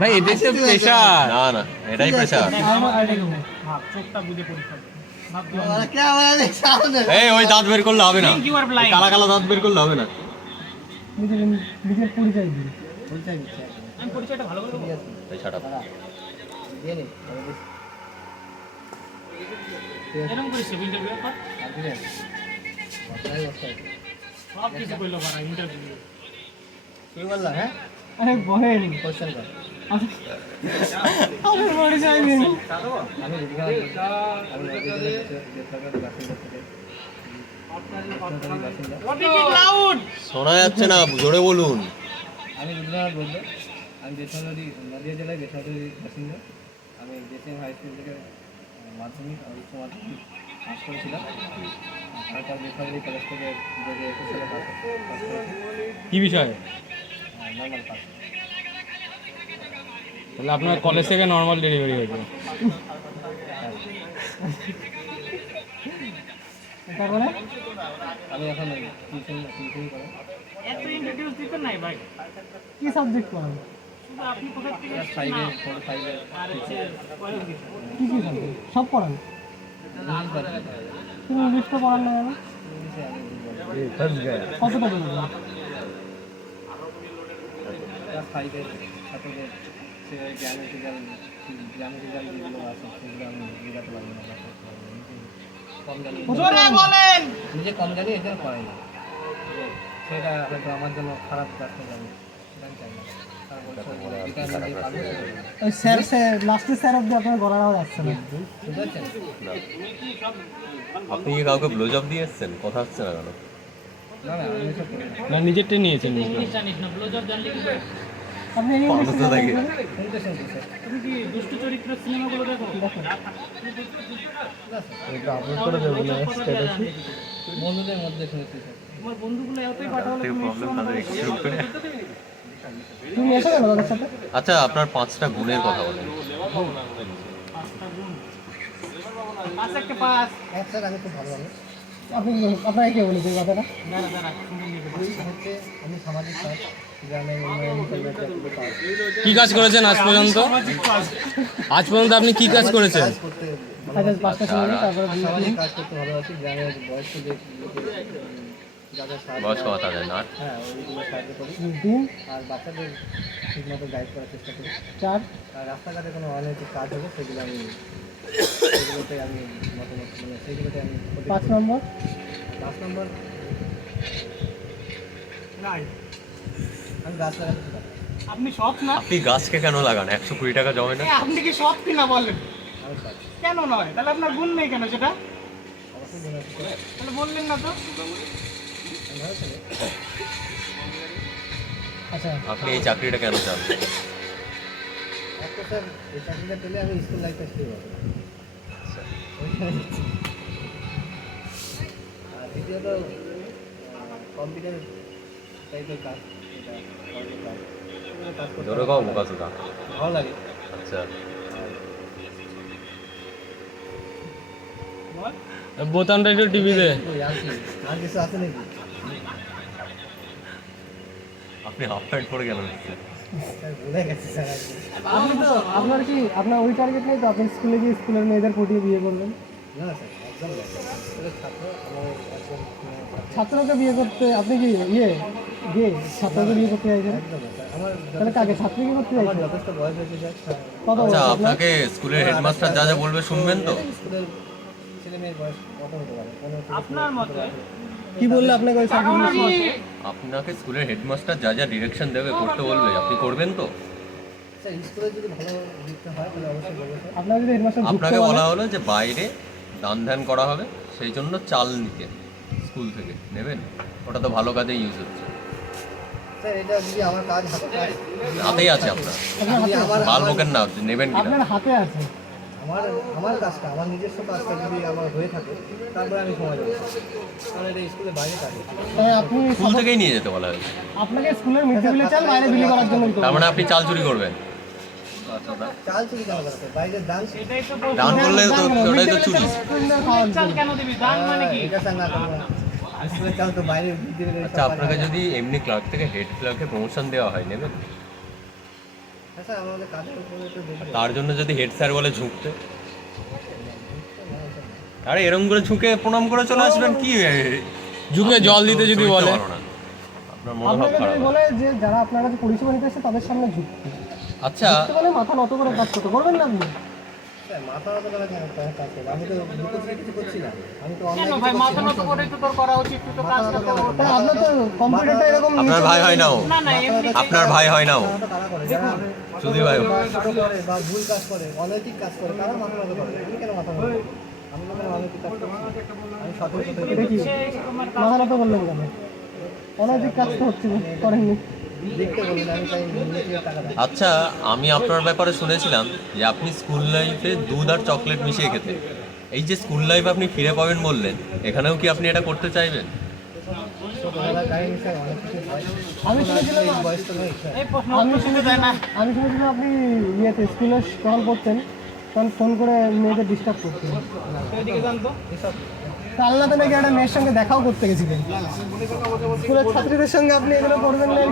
ভাই এটাই তো প্রেশার। না না, এটাই প্রেশার। এই ওই দাঁত বের করলে হবে না, কালা কালা দাঁত বের করলে হবে না। নিজের পরিচয় দিন। পরিচয় দিচ্ছে আমি পরিচয়টা ভালো করে দেবো। এই শাট আপ। দিয়ে নে এরকম করে সেভ ইন্টারভিউ পর দিলেন বসাই বসাই সব কিছু কইলো বারা ইন্টারভিউ শুরু করলাম। হ্যাঁ আরে বলেন কোশ্চেন কর। আমি পরিচয় দিন। আমি শোনা যাচ্ছে না, জোরে বলুন। আমি রবীন্দ্রনাথ বলবো। আমি দেশনদী নদিয়া জেলায় দেশনদীর বাসিন্দা। আমি দেশিং হাই স্কুল থেকে মাধ্যমিক আর উচ্চ মাধ্যমিক পাস করেছিলাম। তারপর বেসরকারি কলেজ থেকে 2021 সালে পাস করেছি। কি বিষয়ে? Normal pass. তাহলে আপনার কলেজ থেকে নরমাল ডেলিভারি হয়েছে। তারপরে আমি এখন টিউশন করি। এত ইন্ট্রোডিউস দিতে নাই ভাই। কি সাবজেক্ট পড়ান? শুধু আপনি কোথা থেকে ফাইভে ফাইভে আর হচ্ছে কি কি সাবজেক্ট সব পড়ান? তুমি ইংলিশটা পড়ান না কেন? কতটা পড়ান? ক্লাস ফাইভের ছাত্রদের সে জ্ঞান যেগুলো আছে সেগুলো আমি বোঝাতে পারি না। কম জানি, নিজে কম জানি, এটা পড়াই না। সেটা হয়তো আমার জন্য খারাপ রাস্তা যাবে, আমি চাই না। আপনি কি কাউকে ব্লো জব দিয়ে এসছেন? কথা হচ্ছে না কেন? না নিজেরটা নিয়েছেন। ইংলিশ জানিস না, ব্লো জব জানলে কি করে? আপনি তুমি কি দুষ্ট চরিত্র সিনেমাগুলো দেখো? বন্ধুদের মধ্যে শুনেছি স্যার। তোমার বন্ধুগুলো এতই পাঠালে তুমি তুমি এসে গেল তাদের সাথে? আচ্ছা, আপনার 5টা গুণের কথা বলেন। পাঁচ একটা পাস। হ্যাঁ স্যার, আমি খুব ভালো মানুষ। আপনি আপনাকে কে বলেছে এই কথাটা? হচ্ছে আমি সামাজিক কাজ, গ্রামের উন্নয়ন কি কাজ করেছেন আজ পর্যন্ত? আজ পর্যন্ত আপনি কি কাজ করেছেন? আচ্ছা, 5টা সময় তারপরে সামাজিক কাজ করতে ভালোবাসি। গ্রামের বয়স্কদের যাদের বয়স্ক ভাতা দেন আর হ্যাঁ ওইগুলো সাহায্য করি। 3 আর বাচ্চাদের ঠিকমতো গাইড করার চেষ্টা করি। 4 আর রাস্তাঘাটে কোনো অনৈতিক কাজ হবে সেগুলোতে আমি মতামত মানে সেগুলোতে আমি 5 নম্বর নাই আমি গাছ লাগাতে পারি। আপনি সৎ না? আপনি গাছকে কেন লাগান? 120 টাকা জমে না? আপনি কি সৎ কিনা বলেন? আমি পারি। কেন নয়? তাহলে আপনার গুণ নেই কেন সেটা? অবশ্যই মনে হচ্ছে স্যার। তাহলে বললেন না তো। আচ্ছা, আপনি এই চাকরিটা কেন চান? একটা স্যার এই চাকরিটা পেলে আমি স্কুল লাইফটা শুরু করবো। আর দ্বিতীয়ত কম্পিউটার টাইপের কাজ, এটা কম্পিউটার কাজ, এগুলো কাজ করতে জোরে কও, বোকা চোদা। ভালো লাগে। আচ্ছা, বোতামটা একটু টিভি দে। আর কিছু আছে নাকি? আপনি হাফ প্যান্ট পরে কেন এসেছেন? স্যার ভুলে গেছি স্যার। আপনি তো আপনার ওই টার্গেট নেই তো আপনি স্কুলে গিয়ে স্কুলের মেয়েদের পটিয়ে বিয়ে করবেন? না স্যার, একদম না। ছাত্র আমার একদম ছাত্রকে বিয়ে করতে আপনি কি গে ছাত্রকে বিয়ে করতে চাইছেন? একদম স্যার। আমার তাহলে কাকে ছাত্রীকে করতে চাইছেন? আমার যথেষ্ট বয়স হয়েছে স্যার। কত বয়স? আচ্ছা, আপনাকে স্কুলের হেডমাস্টার যা যা বলবে শুনবেন তো? স্কুলের ছেলে মেয়ের বয়স কত হতে পারে? আপনার মতে কি বললে আপনাকে ওই আপনাকে স্কুলের হেডমাস্টার যা যা ডিরেকশন দেবে করতে বলবে, আপনি করবেন তো? স্যার স্কুলে যদি ভালো দিতে হয় তাহলে অবশ্যই বলবো স্যার। আপনার যদি হেডমাস্টার আপনাকে বলা হলো যে বাইরে দান ধ্যান করা হবে, সেই জন্য চাল নিতে স্কুল থেকে নেবেন, ওটা তো ভালো কাজে ইউজ হচ্ছে। স্যার এটা যদি আমার কাজ হাতেই আছে আপনার, আমার মাল বকেন না, নেবেন কিনা? আপনার হাতে আছে। আমার কাজটা, আমার নিজস্ব কাজটা যদি আমার হয়ে থাকে তারপরে আমি সময় দেবো। কারণ এটা স্কুলের বাইরে কাজ। আপনি স্কুল থেকেই নিয়ে যেতে বলা হয়েছে। আপনাকে স্কুলের মিড ডে মিলের চাল বাইরে বিলি করার জন্য। তার মানে আপনি চাল চুরি করবেন? চাল চুরি কেন করতে? বাইরে দান দান করলে তো ওটাই তো চুরি। চাল কেন দিবি? দান মানে কি? এটা স্যার না করবো। স্কুলের চাল তো বাইরে দিলে আচ্ছা আপনাকে যদি এমনি ক্লার্ক থেকে হেড ক্লার্কে প্রমোশন দেওয়া হয় নেবেন? হ্যাঁ স্যার আমাদের কাজের উপরে একটু দেখি। তার জন্য যদি হেড স্যার বলে ঝুঁকতে, আরে এরকম করে ঝুঁকে প্রণাম করে চলে আসবেন কি? ঝুঁকে জল দিতে যদি চরিত্র বলে? ভালো না। আপনার মনোভাব আপনাকে খারাপ। যদি বলে যে যারা আপনার কাছে পরিষেবা নিতে আসছে তাদের সামনে ঝুঁকতে, আচ্ছা মানে মাথা নত করে কাজ করতে করবেন না আপনি? মাথা নত করে কেন কাজ করবো? আমি তো লুকোচুরি কিছু করছি না, আমি তো অনলাইন ভাই মাথা নত করে একটু তোর করা উচিত, তুই তো কাজ করতে হবে। আপনার তো কম্পিউটারটা এরকম আপনার ভাই হয় না ও? আপনার ভাই হয় না ও? তারা করে যারা যদি ভাই বা ছোট করে বা ভুল কাজ করে, অনৈতিক কাজ করে, তারা মাথা নত করে। আমি কেন মাথা নত করব? আমি তো কোনো অনৈতিক কাজ করছি না। আমি সঠিক কথা দেখি মাথা নত করলেন কেন? অনৈতিক কাজ তো হচ্ছে না, করেননি। দেখতে বলুন, আমি চাই নিজে টাকা দেয়। আচ্ছা আমি আপনার ব্যাপারে শুনেছিলাম যে আপনি স্কুল লাইফে দুধ আর চকলেট মিশিয়ে খেতেন। এই যে স্কুল লাইফ আপনি ফিরে পাবেন বললেন, এখানেও কি আপনি এটা করতে চাইবেন? ছোটবেলার কাহিনী স্যার, অনেক কিছু হয়। আমি শুনেছিলাম এই বয়স তো নয় স্যার। আমি শুনেছিলাম আপনি ইয়েতে স্কুলে যখন পড়তেন তখন ফোন করে মেয়েদের ডিস্টার্ব করতেন। কালনাতে নাকি একটা মেয়ের সঙ্গে দেখাও করতে গেছিলেন। স্কুলের ছাত্রীদের সঙ্গে আপনি এগুলো করবেন না,